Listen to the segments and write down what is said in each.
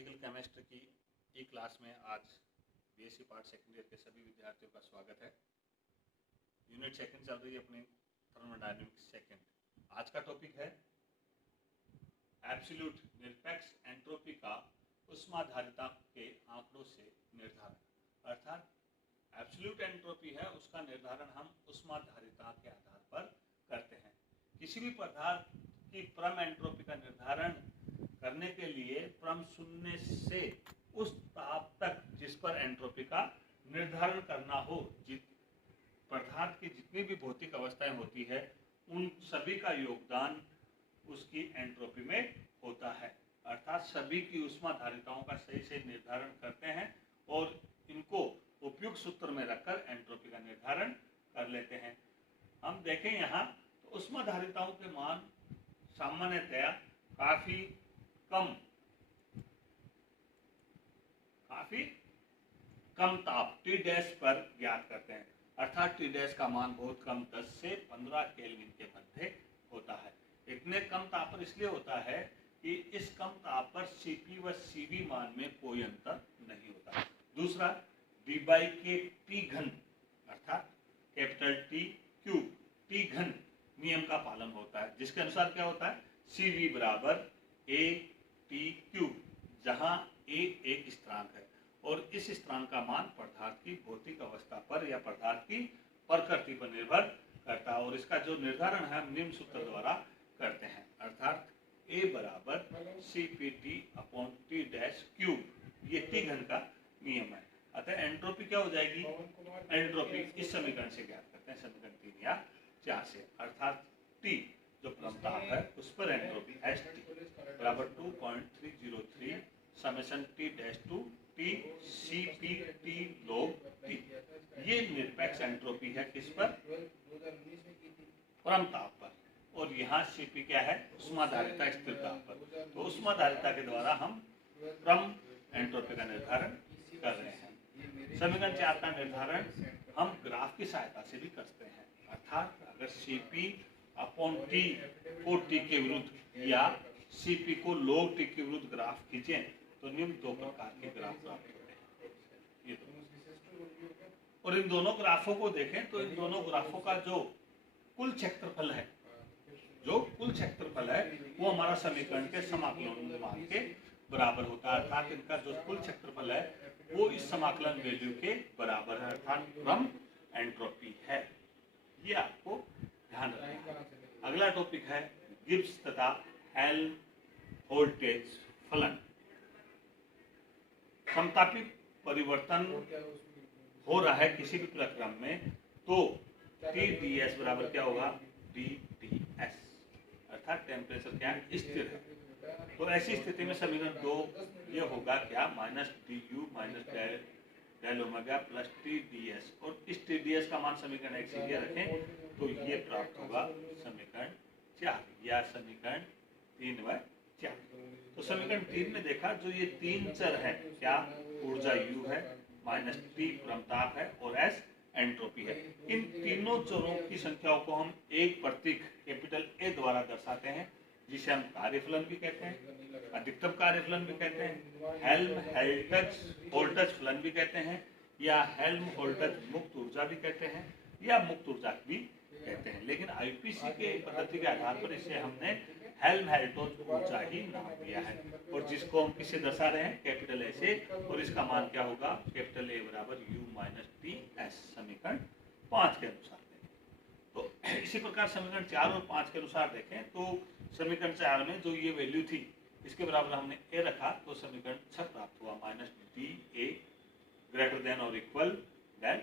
Physical chemistry की ई class में आज बीएससी पार्ट सेकेंड ईयर के सभी विद्यार्थियों का स्वागत है। यूनिट सेकंड चल रही है अपनी थर्मोडायनेमिक्स सेकंड। आज का टॉपिक है एब्सोल्यूट निरपेक्ष एंट्रोपी का ऊष्माधारिता के आंकड़ों से निर्धारण, अर्थात एब्सोल्यूट एंट्रोपी है उसका निर्धारण हम ऊष्माधारिता के आधार पर करते हैं। किसी भी पदार्थ की परम एंट्रोपी का निर्धारण करने के लिए परम शून्य से उस ताप तक जिस पर एंट्रोपी का निर्धारण करना हो, पदार्थ की जितनी भी भौतिक अवस्थाएं होती है उन सभी का योगदान उसकी एंट्रोपी में होता है, अर्थात सभी की ऊष्माधारिताओं का सही से निर्धारण करते हैं और इनको उपयुक्त सूत्र में रखकर एंट्रोपी का निर्धारण कर लेते हैं। हम देखें यहाँ तो ऊष्माधारिताओं के मान सामान्यतया काफी कम ताप T डैश पर ज्ञात करते हैं, अर्थात T डैश का मान बहुत कम 10 से 15 केल्विन के मध्य होता है। इतने कम ताप पर इसलिए होता है कि इस कम ताप पर Cp व Cv मान में कोई अंतर नहीं होता। दूसरा, D/K T घन अर्थात कैपिटल T क्यूब T घन नियम का पालन होता है, जिसके अनुसार क्या होता है Cv बराबर A T क्यूब, जहां A एक स्थिरांक है और इस स्थिरांक का मान पदार्थ की भौतिक अवस्था पर या पदार्थ की प्रकृति पर निर्भर करता है और इसका जो निर्धारण है हम निम्न सूत्र द्वारा करते हैं, अर्थात A बराबर CPT upon T dash cube, ये T घन का नियम है। अतः एंट्रोपी क्या हो जाएगी, एंट्रोपी इस समीकरण से ज्ञात करते हैं, समीकरण 3 या 4 से, अर्थात T जो परम ताप है उस पर एंट्रोपी ST बराबर 2.303 summation T dash to T CPT log T। ये निरपेक्ष एंट्रोपी है किस पर, परम ताप पर, और यहाँ Cp क्या है ऊष्माधारिता स्थिर ताप पर। तो ऊष्माधारिता के द्वारा हम परम एंट्रोपी का निर्धारण कर रहे हैं। समीकरण 4 का निर्धारण हम ग्राफ की सहायता से भी करते हैं, अर्थात अगर Cp अपॉन T को T के विरुद्ध या Cp को log T के विरुद्ध ग्राफ खींचें तो निम्न दो प्रकार के ग्राफ प्राप्त होते हैं। ये और इन दोनों ग्राफों को देखें तो इन दोनों ग्राफों का जो कुल क्षेत्रफल है, वो हमारा समीकरण के समाकलन मान के बराबर होता है, अर्थात इनका जो कुल क्षेत्रफल है वो इस समाकलन वैल्यू के बराबर है, अर्थात परम एंट्रोपी है। ये आपको ध्यान रखना है। अगला टॉपिक है गिब्स तथा हेल्महोल्ट्ज़ फलन। समतापी परिवर्तन हो रहा है किसी भी प्रक्रम में तो TdS बराबर क्या होगा dTs, अर्थात टेम्परेचर क्या स्थिर है। तो ऐसी स्थिति में समीकरण 2 ये होगा क्या minus du minus del omega plus TdS, और इस TdS का मान समीकरण 1 से ये रखें तो ये प्राप्त होगा समीकरण 4 या समीकरण 3 व 4। तो समीकरण 3 में देखा जो ये तीन चर है, क्या ऊर्जा U है, माइनस T परम ताप है और S एंट्रोपी है। इन तीनों चरों की संख्याओं को हम एक प्रतीक कैपिटल A द्वारा दर्शाते हैं, जिसे हम कार्यफलन भी कहते हैं, अधिकतम कार्यफलन भी कहते हैं, हेल्महोल्ट्ज़ फलन भी कहते हैं, या हेल्महोल्ट्ज़ मुक्त ऊर्जा भी कहते हैं, या मुक्त ऊर्जा भी कहते हैं। लेकिन आईपीसी के पद्धति के आधार पर इसे हमने हेल्महोल्ट्ज़ ऊर्जा ही नाम दिया है, और जिसको हम किससे दर्शा रहे हैं कैपिटल A से, और इसका मान क्या होगा कैपिटल A बराबर U माइनस TS, समीकरण 5 के अनुसार। तो इसी प्रकार समीकरण 4 और 5 के अनुसार देखें तो समीकरण 4 में जो ये वैल्यू थी इसके बराबर हमने A रखा तो समीकरण 6 प्राप्त हुआ, माइनस DA ग्रेटर देन और इक्वल देन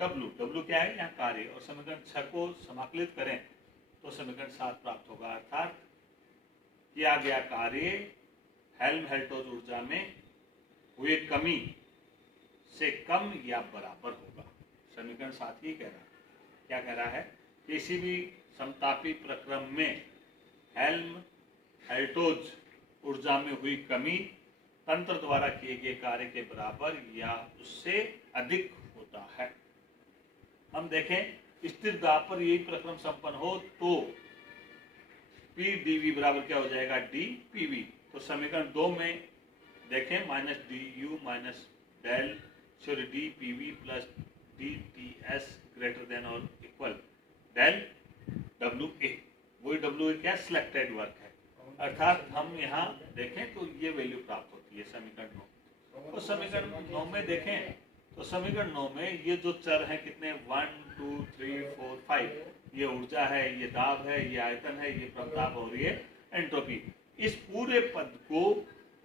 W क्या है यहाँ कार्य, और समीकरण 6 को समाकलित करें तो समीकरण 7 प्राप्त होगा, अर्थात किया गया कार्य हेल्महोल्ट्ज़ ऊर्जा में हुए कमी से कम या बराबर होगा। समीकरण 7 ही कह रहा है, क्या कह रहा है, किसी भी समतापी प्रक्रम में हेल्महोल्ट्ज़ ऊर्जा में हुई कमी तंत्र द्वारा किए गए कार्य के बराबर या उससे अधिक होता है। हम देखें स्थिर दाब पर यही प्रक्रम संपन्न हो तो P dV बराबर क्या हो जाएगा dPV। तो समीकरण 2 में देखें minus d u minus del sorry d p v plus d t s greater than और इक्वल डेल डब्ल्यू ए। वही डब्ल्यू ए क्या सिलेक्टेड वर्क है, अर्थात हम यहाँ देखें तो ये वैल्यू प्राप्त होती है समीकरण 9। तो समीकरण 9 में देखें तो समीकरण 9 में ये जो चर हैं कितने 1 2 3 4 5, ये ऊर्जा है, ये दाब है, ये आयतन है, ये प्रताप और ये एंट्रोपी। इस पूरे पद को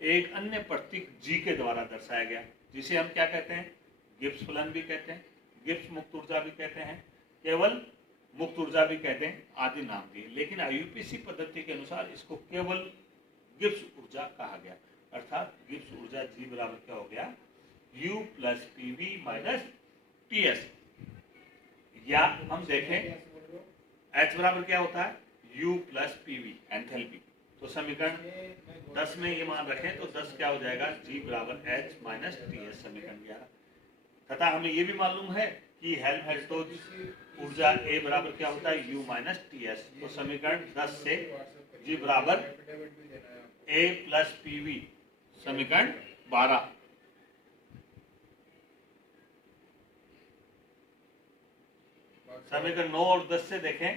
एक अन्य प्रतीक जी के द्वारा दर्शाया गया, जिसे हम क्या कहते हैं, गिब्स फलन भी कहते हैं, गिब्स मुक्त ऊर्जा भी कहते हैं, केवल मुक्त ऊर्जा भी कहते हैं, आदि नाम दिए। लेकिन आईयूपीएसी पद्धति के अनुसार इसको केवल गिब्स ऊर्जा कहा गया, अर्थात गिब्स ऊर्जा जी बराबर क्या हो गया U plus P V minus T S. या हम देखें H बराबर क्या होता है U plus P V enthalpy. तो समीकरण 10 में ये मान रखें तो 10 क्या हो जाएगा G बराबर H माइनस टी एस समीकरण 11। तथा हमें ये भी मालूम है कि हेल्महोल्ट्ज ऊर्जा A बराबर क्या होता है U माइनस टी एस। तो समीकरण 10 से G बराबर A प्लस पी वी समीकरण 12। समीकरण 9 और 10 से देखें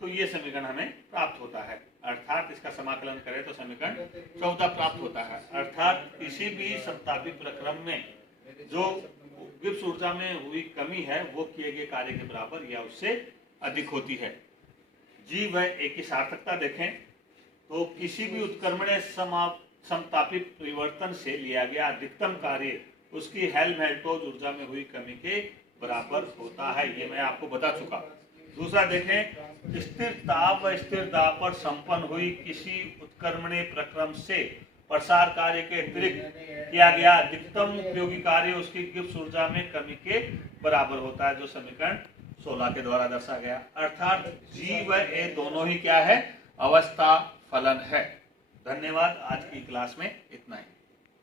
तो ये समीकरण हमें प्राप्त होता है, अर्थात इसका समाकलन करें तो समीकरण 14 प्राप्त होता है। अर्थात किसी भी समतापी प्रक्रम में जो गिब्स ऊर्जा में हुई कमी है वो किए गए कार्य के बराबर या उससे अधिक होती है। जी व ए की सार्थकता देखें तो किसी भी उत्क्रमणीय समतापी परिवर्तन से लिया गया अधिकतम कार्य उसकी हेल्महोल्ट्ज ऊर्जा में हुई कमी के बराबर होता है, ये मैं आपको बता चुका। दूसरा देखें स्थिर ताप व स्थिर दाब पर संपन्न हुई किसी उत्क्रमणीय प्रक्रम से प्रसार कार्य के अतिरिक्त किया गया अधिकतम उपयोगी कार्य उसकी गिब्स ऊर्जा में कमी के बराबर होता है, जो समीकरण 16 के द्वारा दर्शाया गया। अर्थात जी व ए दोनों ही क्या है अवस्था फलन है। धन्यवाद, आज की क्लास में इतना ही।